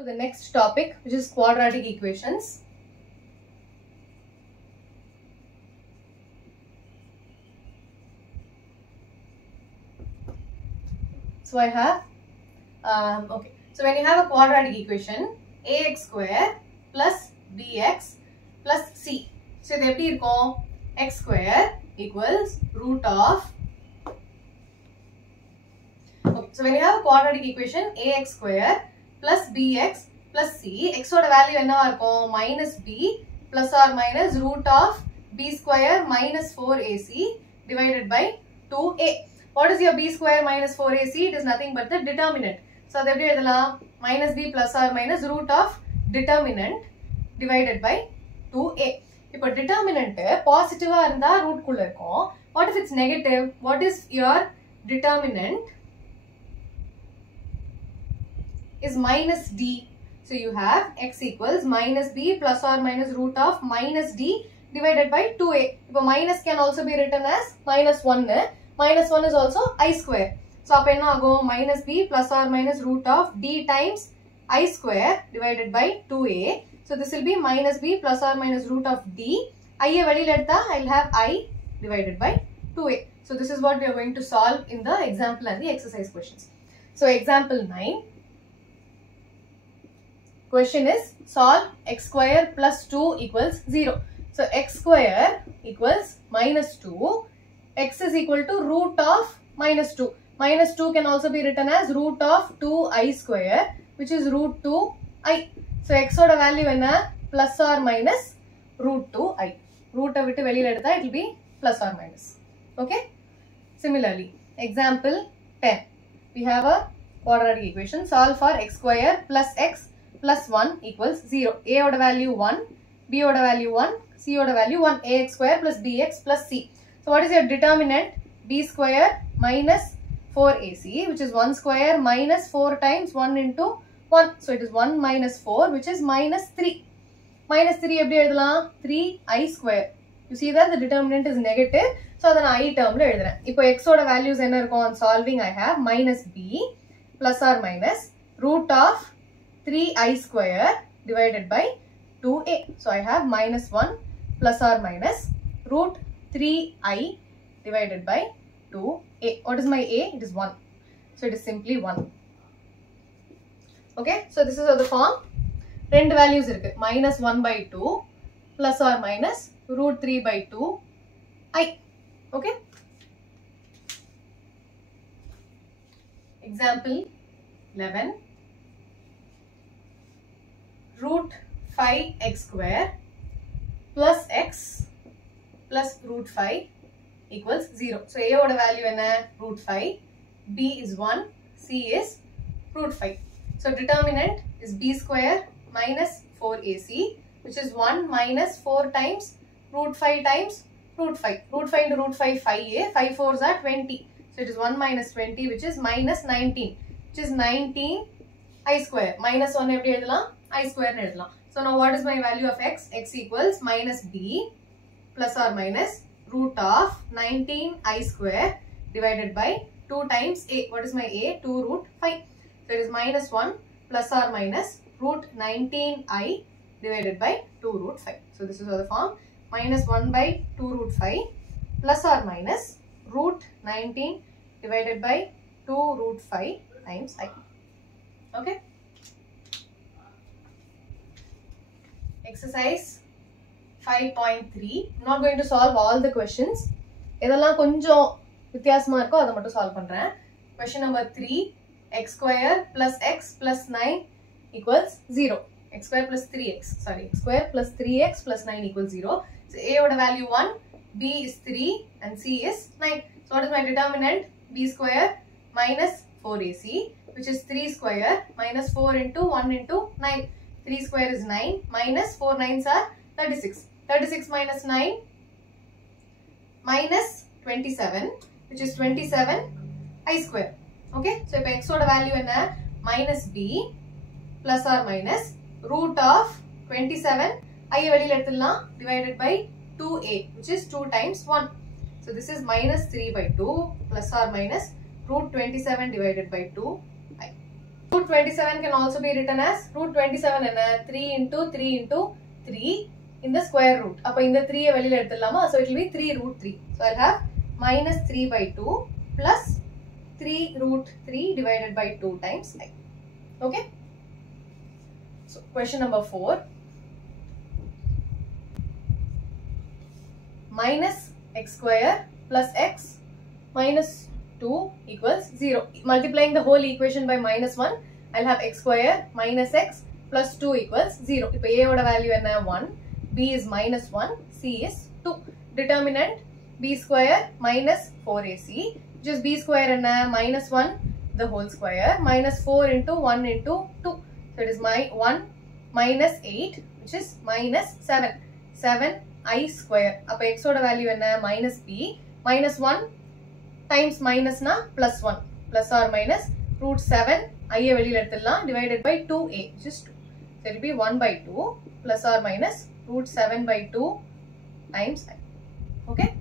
to the next topic, which is quadratic equations. So I have, okay. So when you have a quadratic equation, ax square plus bx plus c. So இது எப்படி இருக்கும்? X square equals root of. Okay. So when you have a quadratic equation, ax square plus bx plus c, x oda value என்னவா இருக்கும்? Minus b plus or minus root of b square minus 4ac divided by 2a. What is your b square minus 4ac? It is nothing but the determinant. So அது எப்படி எழுதலாம்? Minus b plus or minus root of determinant divided by 2a. இப்போ determinant positive இருந்தா root குள்ள இருக்கும். What if it's negative? What is your determinant? Is minus d. So you have x equals minus b plus or minus root of minus d divided by 2a. இப்போ minus can also be written as minus 1. Minus 1 is also I square. So அப்ப என்ன ஆகும்? Minus b plus or minus root of d times I square divided by 2a. So this will be minus b plus or minus root of d. I வெளியில எடுத்தா I'll have I divided by 2a. So this is what we are going to solve in the example and the exercise questions. So example 9. Question is solve x square plus 2 equals 0. So x square equals minus 2. X is equal to root of minus 2. Minus 2 can also be written as root of 2i square, which is root 2i. So x oda value enna? Plus or minus root 2i. Root vittu velila edutha it will be plus or minus. Okay. Similarly, example 10. We have a quadratic equation. Solve for x square plus x plus 1 equals 0. A oda value 1, b oda value 1, c oda value 1. Ax square plus bx plus c. So what is your determinant? B square minus 4ac, which is 1 square minus 4 times 1 into 1. So it is 1 minus 4, which is minus 3. Minus 3 எப்படி எழுதலாம்? 3i square. You see that the determinant is negative. So அதை நான் I term ல எழுதுறேன். இப்போ x ஓட values என்ன இருக்கும்? On solving I have minus b plus or minus root of 3i square divided by 2a. So I have minus 1 plus or minus root 3i divided by 2a. What is my a? It is 1. So it is simply 1. Okay. So this is the form. Two values irukku. Minus 1 by 2 plus or minus root 3 by 2i. Okay. Example 11. Root 5x square plus x plus root 5 equals 0. So a oda value enna? Root 5. B is 1. C is root 5. So determinant is b square minus 4ac, which is 1 minus 4 times root 5 times root 5. Root 5 into root 5, 5a. 5 4s are 20. So it is 1 minus 20, which is minus 19, which is 19 I square. Minus 1 எப்படி எழுதலாம்? I square எழுதலாம். So now what is my value of x? X equals minus b plus or minus root of 19 I square divided by 2 times a. What is my a? 2 root 5. So it is minus 1 plus or minus root 19 I divided by 2 root 5. So this is the form. Minus 1 by 2 root 5 plus or minus root 19 divided by 2 root 5 times I. Okay. Exercise 5.3. I'm not going to solve all the questions. இதெல்லாம் கொஞ்சம் வித்தியாசமா இருக்கோ அதை மட்டும் solve பண்றேன். Question number 3. X square plus x plus 9 equals 0. X square plus 3x. Sorry. X square plus 3x plus 9 equals 0. So a oda value 1, b is 3 and c is 9. So what is my determinant? B square minus 4ac, which is 3 square minus 4 into 1 into 9. 3 square is 9 minus 4 9s are 36. 36 minus 9 minus 27, which is 27 I square. Okay. So if x oda value enna? Minus b plus or minus root of 27 I வெளியில எடுத்துடலாம் divided by 2a, which is 2 times 1. So this is minus 3 by 2 plus or minus root 27 divided by 2i. root 27 can also be written as root 27 and 3 into 3 into 3 in the square root. Appa in the 3 velila eduthalama, so it will be 3 root 3. So I'll have minus 3 by 2 plus 3 root 3 divided by 2 times I. Okay. So question number 4. Minus x square plus x minus 2 equals 0. Multiplying the whole equation by minus 1, I'll have x square minus x plus 2 equals 0. If a oda value is 1, b is minus 1, c is 2. Determinant b square minus 4ac, which is b square and minus 1 the whole square minus 4 into 1 into 2. So it is 1 minus 8, which is minus 7. 7i square. Appa x oda value is minus b minus 1 times minus na plus 1 plus or minus root 7 I divided by 2a, which is 2. So it will be 1 by 2 plus or minus root 7 by 2 times I. Okay.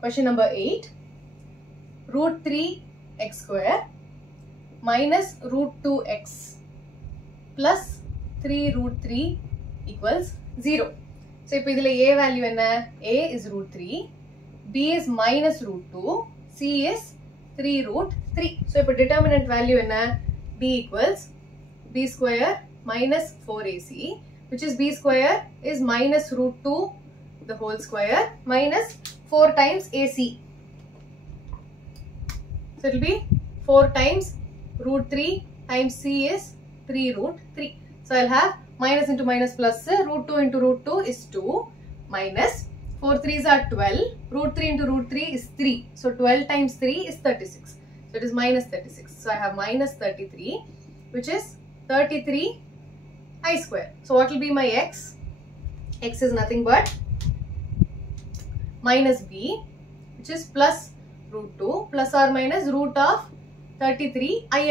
Question number 8. Root 3 x square minus root 2x plus 3 root 3 equals 0. So, if a value is a is root 3, b is minus root 2, c is 3 root 3. So, if determinant value is b equals b square minus 4ac, which is b square is minus root 2 the whole square minus 4 times ac. So, it will be 4 times root 3 times c is 3 root 3. So, I'll have minus into minus plus, root 2 into root 2 is 2 minus 4 3s are 12, root 3 into root 3 is 3. So 12 times 3 is 36. So it is minus 36. So I have minus 33, which is 33 I square. So what will be my x? X is nothing but minus b, which is plus root 2 plus or minus root of 33 I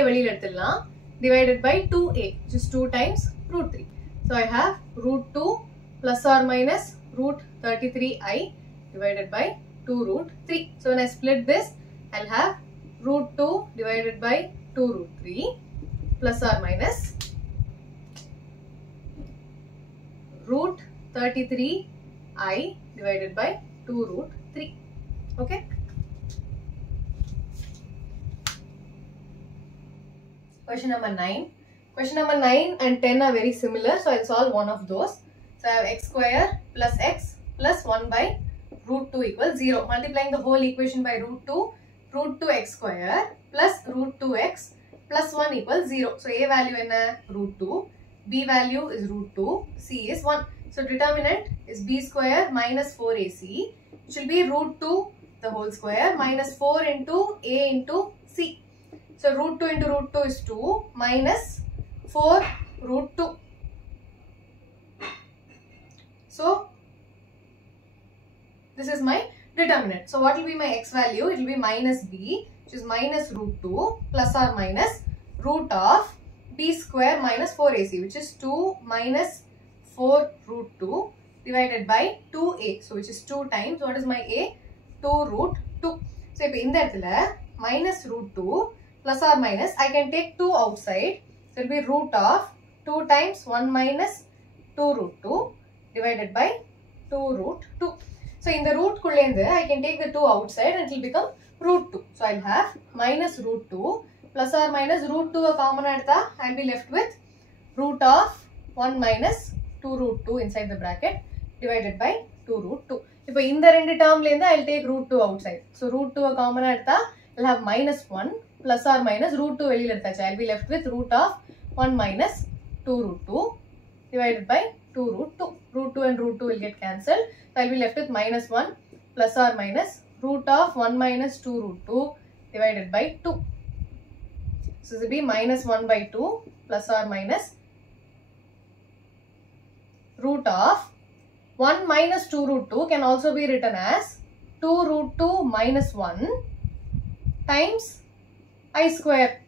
divided by 2a, which is 2 times root 3. So I have root 2 plus or minus root 33i divided by 2 root 3. So when I split this, I'll have root 2 divided by 2 root 3 plus or minus root 33i divided by 2 root 3. Okay. Question number 9. Question number 9 and 10 are very similar, so I'll solve one of those. So I have x square plus x plus 1 by root 2 equals 0. Multiplying the whole equation by root 2 x square plus root 2x plus 1 equals 0. So a value is root 2, b value is root 2, c is 1. So determinant is b square minus 4ac, which will be root 2 the whole square minus 4 into a into c. So root 2 into root 2 is 2 minus 4 root 2. So this is my determinant. So what will be my x value? It will be minus b, which is minus root 2 plus or minus root of b square minus 4ac, which is 2 minus 4 root 2 divided by 2a. So which is 2 times, what is my a? 2 root 2. So if in that minus root 2 plus or minus, I can take 2 outside. So it will be root of 2 times 1 minus 2 root 2 divided by 2 root 2. So in the root I can take the 2 outside and it will become root 2. So I'll have minus root 2 plus or minus root 2 a common adta, I'll be left with root of 1 minus 2 root 2 inside the bracket divided by 2 root 2. If in the rendu term I'll take root 2 outside. So root 2 a common adta, I'll have minus 1 plus or minus root 2 I'll be left with root of 1 minus 2 root 2 divided by 2 root 2. Root 2 and root 2 will get cancelled. So I'll be left with minus 1 plus or minus root of 1 minus 2 root 2 divided by 2. So this will be minus 1 by 2 plus or minus root of 1 minus 2 root 2 can also be written as 2 root 2 minus 1 times I square.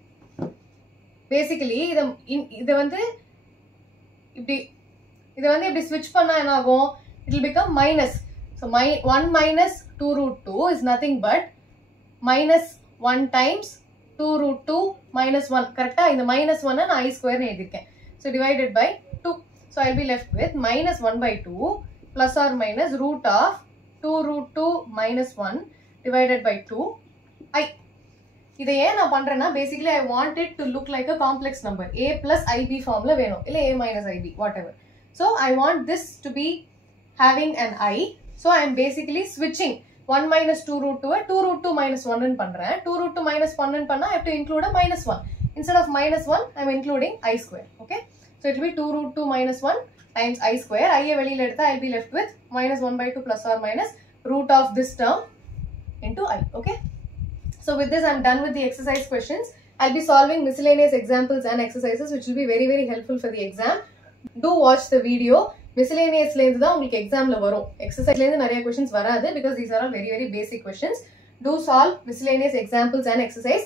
Basically, switch it will become minus. So 1 minus 2 root 2 is nothing but minus 1 times 2 root 2 minus 1. Correct? In the minus 1 and I square edhirken. So divided by 2. So I'll be left with minus 1 by 2 plus or minus root of 2 root 2 minus 1 divided by 2 I. இதை ஏன் நான் பண்றேன்னா basically I want it to look like a complex number. A plus IB formula வேணும். இல்ல A minus IB, whatever. So I want this to be having an I. So I am basically switching 1 minus 2 root 2 2 root 2 minus 1 ன்னு பண்றேன். 2 root 2 minus 1 ன்னு பண்ணா I have to include a minus 1. Instead of minus 1, I am including I square. Okay. So it will be 2 root 2 minus 1 times I square. I வெளியில எடுத்தா I'll be left with minus 1 by 2 plus or minus root of this term into I. Okay. So with this, I am done with the exercise questions. I'll be solving miscellaneous examples and exercises which will be very, very helpful for the exam. Do watch the video. Miscellaneous la irundha ungalku exam la varum. Exercise la irundha nariya questions varadhu because these are all very, very basic questions. Do solve miscellaneous examples and exercise,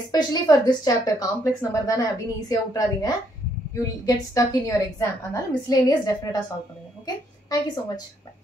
especially for this chapter. Complex number dana appdinu easy ah utradinga. You will get stuck in your exam. Adanaல miscellaneous definitely solve பண்ணுங்க. Okay? Thank you so much. Bye.